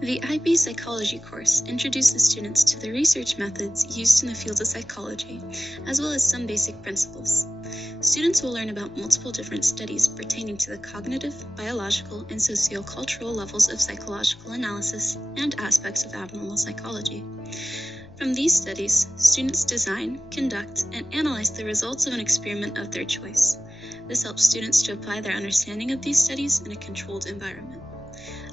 The IB Psychology course introduces students to the research methods used in the field of psychology, as well as some basic principles. Students will learn about multiple different studies pertaining to the cognitive, biological, and sociocultural levels of psychological analysis and aspects of abnormal psychology. From these studies, students design, conduct, and analyze the results of an experiment of their choice. This helps students to apply their understanding of these studies in a controlled environment.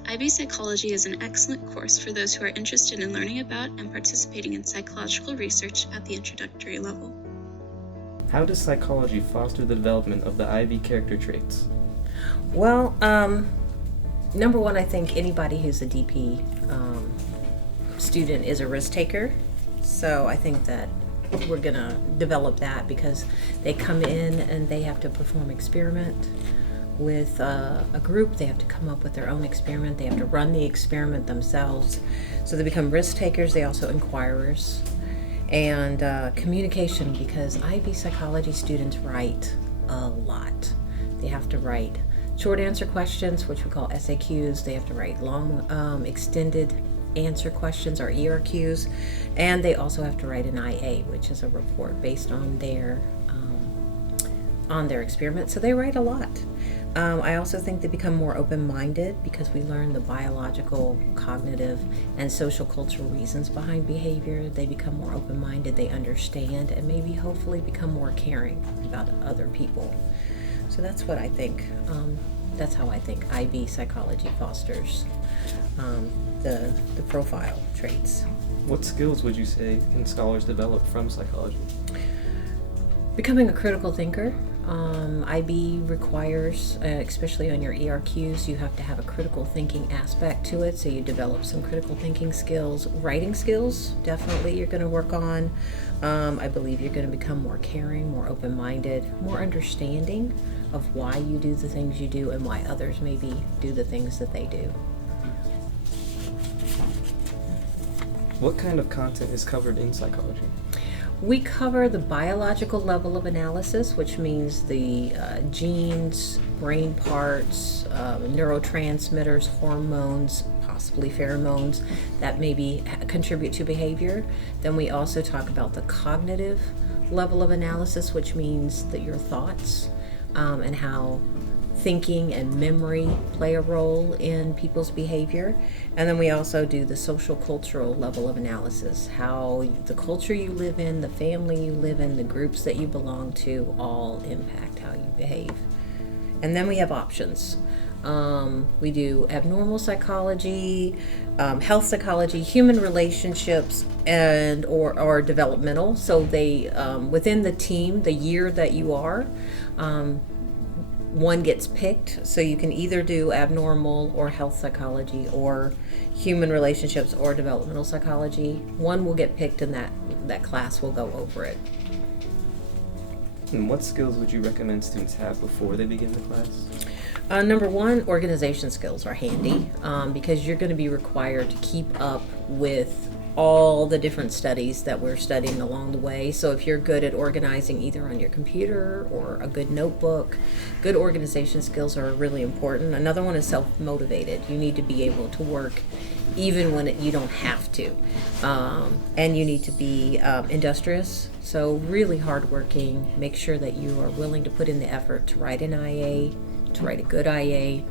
IB Psychology is an excellent course for those who are interested in learning about and participating in psychological research at the introductory level. How does psychology foster the development of the IB character traits? Well, number one, I think anybody who's a DP student is a risk taker. So I think that we're going to develop that because they come in and they have to perform experiment with a group. They have to come up with their own experiment. They have to run the experiment themselves. So they become risk takers. They also inquirers. And communication, because IB psychology students write a lot. They have to write short answer questions, which we call SAQs. They have to write long extended answer questions, or ERQs. And they also have to write an IA, which is a report based on their experiment. So they write a lot. I also think they become more open-minded because we learn the biological, cognitive, and social cultural reasons behind behavior. They become more open-minded, they understand, and maybe hopefully become more caring about other people. So that's what I think. That's how I think IB psychology fosters the profile traits. What skills would you say can scholars develop from psychology? Becoming a critical thinker. IB requires, especially on your ERQs, you have to have a critical thinking aspect to it, so you develop some critical thinking skills. Writing skills, definitely you're going to work on. I believe you're going to become more caring, more open-minded, more understanding of why you do the things you do and why others maybe do the things that they do. What kind of content is covered in psychology? We cover the biological level of analysis, which means the genes, brain parts, neurotransmitters, hormones, possibly pheromones that maybe contribute to behavior. Then we also talk about the cognitive level of analysis, which means that your thoughts and how thinking and memory play a role in people's behavior. And then we also do the social cultural level of analysis, how the culture you live in, the family you live in, the groups that you belong to all impact how you behave. And then we have options. We do abnormal psychology, health psychology, human relationships, and or developmental. So they within the team, the year that you are, one gets picked, so you can either do abnormal or health psychology or human relationships or developmental psychology. One will get picked and that class will go over it. And what skills would you recommend students have before they begin the class? Number one, organization skills are handy because you're going to be required to keep up with all the different studies that we're studying along the way. So if you're good at organizing either on your computer or a good notebook, good organization skills are really important. Another one is self-motivated. You need to be able to work even when you don't have to. And you need to be industrious, so really hardworking. Make sure that you are willing to put in the effort to write an IA, to write a good IA,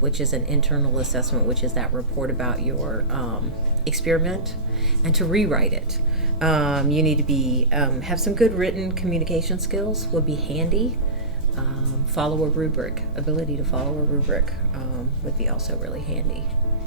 which is an internal assessment, which is that report about your experiment, and to rewrite it. You need to be have some good written communication skills would be handy. Follow a rubric, ability to follow a rubric would be also really handy.